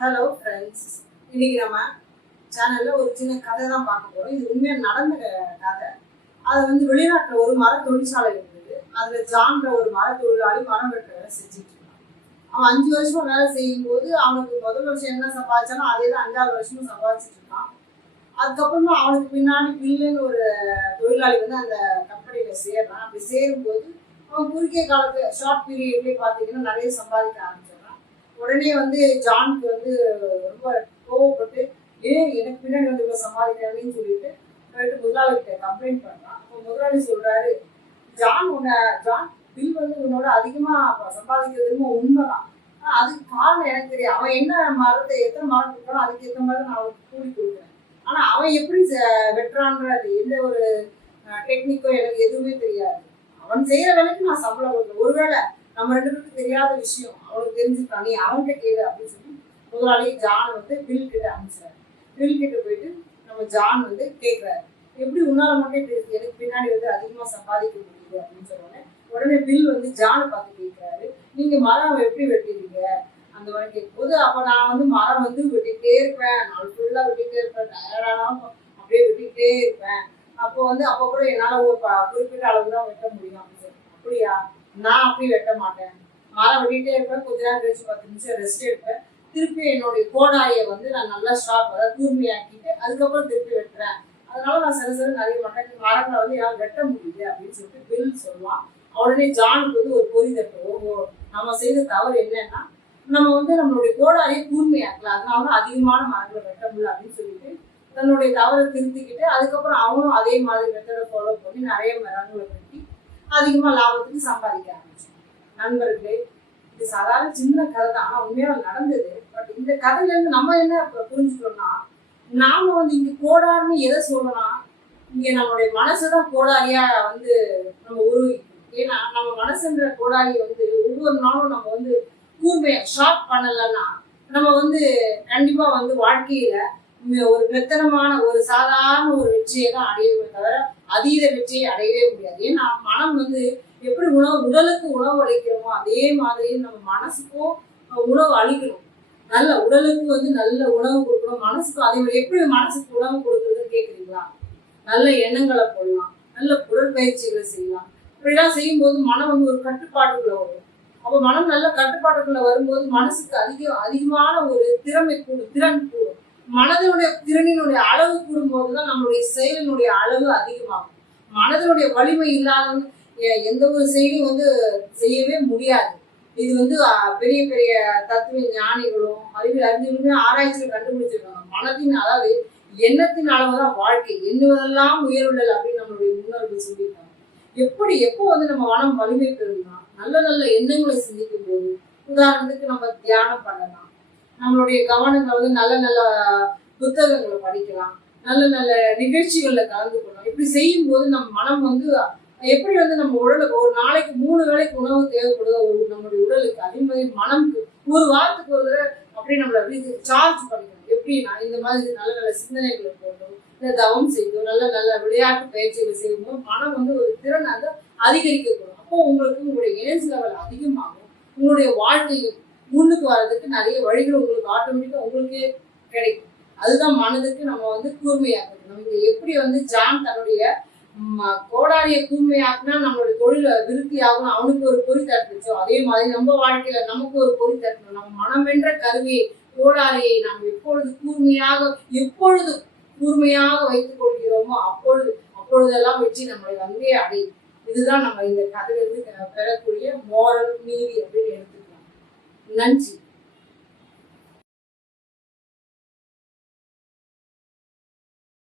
Hello friends, இன்னைக்கு நம்ம சேனலில் ஒரு சின்ன கதை தான் பார்க்க போகிறோம். இது உண்மையாக நடந்த கதை. அது வெளிநாட்டில் ஒரு மர தொழிற்சாலை இருந்தது. அதில் ஜான்ற ஒரு மர தொழிலாளி மரம் வெட்டுற வேலை செஞ்சுட்டு இருந்தான். அவன் 5 வருஷமா வேலை செய்யும்போது அவனுக்கு முதல் வருஷம் என்ன சம்பாதிச்சாலும் அதே தான் 5வது வருஷமும் சம்பாதிச்சுட்டு இருக்கான். அதுக்கப்புறமா அவனுக்கு பின்னாடி பில்லுன்னு ஒரு தொழிலாளி அந்த கம்பெனியில் சேர்றான். அப்படி சேரும்போது அவன் குறுகிய காலத்து ஷார்ட் பீரியட்லேயே பார்த்தீங்கன்னா நிறைய சம்பாதிக்க ஆரம்பிச்சிடறான். உடனே ஜானுக்கு ரொம்ப கோவப்பட்டு எனக்கு பின்னாடி இவ்வளோ சம்பாதிக்கிறாங்கன்னு சொல்லிட்டு போயிட்டு முதலாளிகிட்ட கம்ப்ளைண்ட் பண்ணுறான். அப்போ முதலாளி சொல்றாரு, ஜான் பில் உன்னோட அதிகமாக சம்பாதிக்கிறதுன்னு உண்மைதான். அதுக்கு காரணம் எனக்கு தெரியும். அவன் என்ன மரத்தை எத்தனை மரம் கொடுத்தாலும் அதுக்கு ஏற்ற மாதிரி நான் அவனுக்கு கூலி கொடுக்குறேன். ஆனால் அவன் எப்படி வெட்டுறான்றது எந்த ஒரு டெக்னிக்கோ எனக்கு எதுவுமே தெரியாது. அவன் செய்கிற வேலைக்கு நான் சம்பளம் கொடுக்குறேன். ஒருவேளை நம்ம 2 பேருக்கு தெரியாத விஷயம் அவனுக்கு தெரிஞ்சுட்டான், நீ அவன்கிட்ட கேளு அப்படின்னு சொல்லி முதலாளி ஜான் பில் கிட்ட அனுப்பிச்சாரு. பில் கிட்ட போயிட்டு நம்ம ஜான் கேட்குறாரு, எப்படி உன்னால மட்டும் எனக்கு பின்னாடி அதிகமாக சம்பாதிக்க முடியுது அப்படின்னு சொன்னோன்னே உடனே பில் ஜானை பார்த்து கேட்குறாரு, நீங்க மரம் எப்படி வெட்டிடுவீங்க அந்த மாதிரி கேட்கும்போது, அப்போ நான் மரம் வெட்டிக்கிட்டே இருப்பேன், நாள் ஃபுல்லாக வெட்டிக்கிட்டே இருப்பேன், டயர்டானாலும் அப்படியே வெட்டிக்கிட்டே இருப்பேன். அப்போ கூட என்னால் ஒரு குறிப்பிட்ட அளவு தான் வெட்ட முடியும் அப்படின்னு சொல்லி. அப்படியா, நான் அப்படி வெட்ட மாட்டேன், மரம் வெட்டிகிட்டே இருப்பேன், கொஞ்ச நேரம் கழிச்சு 10 நிமிஷம் ரெஸ்ட் எடுப்பேன், திருப்பி என்னுடைய கோடாரியை நான் நல்லா ஷார்ப் கூர்மையாக்கிட்டு அதுக்கப்புறம் திருப்பி வெட்டுறேன். அதனால நான் சில நிறைய மரங்களை யாரும் வெட்ட முடியுது அப்படின்னு சொல்லிட்டு பில் சொல்லுவான். உடனே ஜானுக்கு ஒரு பொறி தட்டும், நம்ம செய்த தவறு என்னன்னா நம்ம நம்மளுடைய கோடாரியை கூர்மையாக்கலாம், அதனால அதிகமான மரங்களை வெட்ட முடியல அப்படின்னு சொல்லிட்டு தன்னுடைய தவறை திருத்திக்கிட்டு அதுக்கப்புறம் அவனும் அதே மாதிரி மெத்தடை ஃபாலோ பண்ணி நிறைய மரங்களை வெட்டி அதிகமாக லாபத்துக்கு சம்பாதிக்க ஆரம்பிச்சோம். நண்பர்களே, இது சாதாரண சின்ன கதை தான், ஆனால் உண்மையாக நடந்தது. பட் இந்த கதையிலேருந்து நம்ம என்ன புரிஞ்சுக்கணும்னா, நாம இங்கே கோடாரின்னு எதை சொல்லலாம், இங்கே நம்மளுடைய மனசை தான் கோடாரியா நம்ம உருவிக்கணும். ஏன்னா நம்ம மனசுன்ற கோடாரி ஒவ்வொரு நாளும் நம்ம கூர்மையா ஷார்ப் பண்ணலைன்னா நம்ம கண்டிப்பா வாழ்க்கையில ஒரு மெத்தனமான ஒரு சாதாரண ஒரு வெற்றியை தான் அடையவே தவிர அதீத வெற்றியை அடையவே முடியாது. ஏன்னா மனம் எப்படி உடலுக்கு உணவு அளிக்கிறோமோ அதே மாதிரி நம்ம மனசுக்கும் உணவு அளிக்கணும். நல்ல உடலுக்கு நல்ல உணவு கொடுக்கணும், மனசுக்கும் அதே மாதிரி. எப்படி மனசுக்கு உணவு கொடுக்குறதுன்னு கேட்குறீங்களா? நல்ல எண்ணங்களை போடலாம், நல்ல உடற்பயிற்சிகளை செய்யலாம். இப்படிலாம் செய்யும்போது மனம் ஒரு கட்டுப்பாட்டுக்குள்ள வரும். அப்போ மனம் நல்ல கட்டுப்பாட்டுக்குள்ள வரும்போது மனசுக்கு அதிகமான ஒரு திறன் கூடும். மனதனுடைய திறனினுடைய அளவு கூடும்போது தான் நம்மளுடைய செயலினுடைய அளவு அதிகமாகும். மனதனுடைய வலிமை இல்லாத எந்த ஒரு செயலும் செய்யவே முடியாது. இது பெரிய பெரிய தத்துவ ஞானிகளும் அறிவியல் அறிஞர்களுமே ஆராய்ச்சியில் கண்டுபிடிச்சிருக்காங்க. மனத்தின் அதாவது எண்ணத்தின் அளவு தான் வாழ்க்கை, எண்ணுவதெல்லாம் உயர்வுள்ளல் அப்படின்னு நம்மளுடைய முன்னோர்கள் சொல்லியிருக்காங்க. எப்போ நம்ம மனம் வலிமை பெறும்னா நல்ல நல்ல எண்ணங்களை சிந்திக்கும் போது, உதாரணத்துக்கு நம்ம தியானம் பண்ணலாம், நம்மளுடைய கவனங்களை நல்ல நல்ல புத்தகங்களை படிக்கலாம், நல்ல நல்ல நிகழ்ச்சிகள்ல கலந்து கொள்ளலாம். இப்படி செய்யும் போது நம்ம மனம் எப்படி நம்ம உடலுக்கு ஒரு நாளைக்கு 3 வேளைக்கு உணவு தேவைப்படுது நம்மளுடைய உடலுக்கு, அதே மாதிரி மனம்க்கு ஒரு வாரத்துக்கு ஒரு தடவை அப்படி நம்மளை சார்ஜ் பண்ணிக்கணும். எப்படின்னா இந்த மாதிரி நல்ல நல்ல சிந்தனைகளை போடணும், இல்லை தவம் செய்யும், நல்ல நல்ல விளையாட்டு பயிற்சிகளை செய்யும்போது மனம் ஒரு திறன் அதிகரிக்கப்படும். அப்போ உங்களுடைய எனர்ஜி லெவல் அதிகமாகும். உங்களுடைய வாழ்க்கையும் முன்னுக்கு வர்றதுக்கு நிறைய வழிகள் உங்களுக்கு ஆட்டோமேட்டிக்கா உங்களுக்கே கிடைக்கும். அதுதான் மனதுக்கு நம்ம கூர்மையாக்குறது. நம்ம எப்படி ஜான் தன்னுடைய கோடாரியை கூர்மையாக்குனா நம்மளுடைய தொழில விருத்தி ஆகணும், அவனுக்கு ஒரு பொறி தட்டுச்சோ அதே மாதிரி நம்ம வாழ்க்கையில நமக்கு ஒரு பொறி தட்டணும். நம்ம மனம் என்ற கருவியை கோடாரியை நாம் எப்பொழுது கூர்மையாக வைத்துக் கொள்கிறோமோ அப்பொழுதெல்லாம் வெற்றி நம்மளை அடையும். இதுதான் நம்ம இந்த கதையிலிருந்து பெறக்கூடிய மோரல் நீதி அப்படின்னு எடுத்துக்கலாம். நன்றி.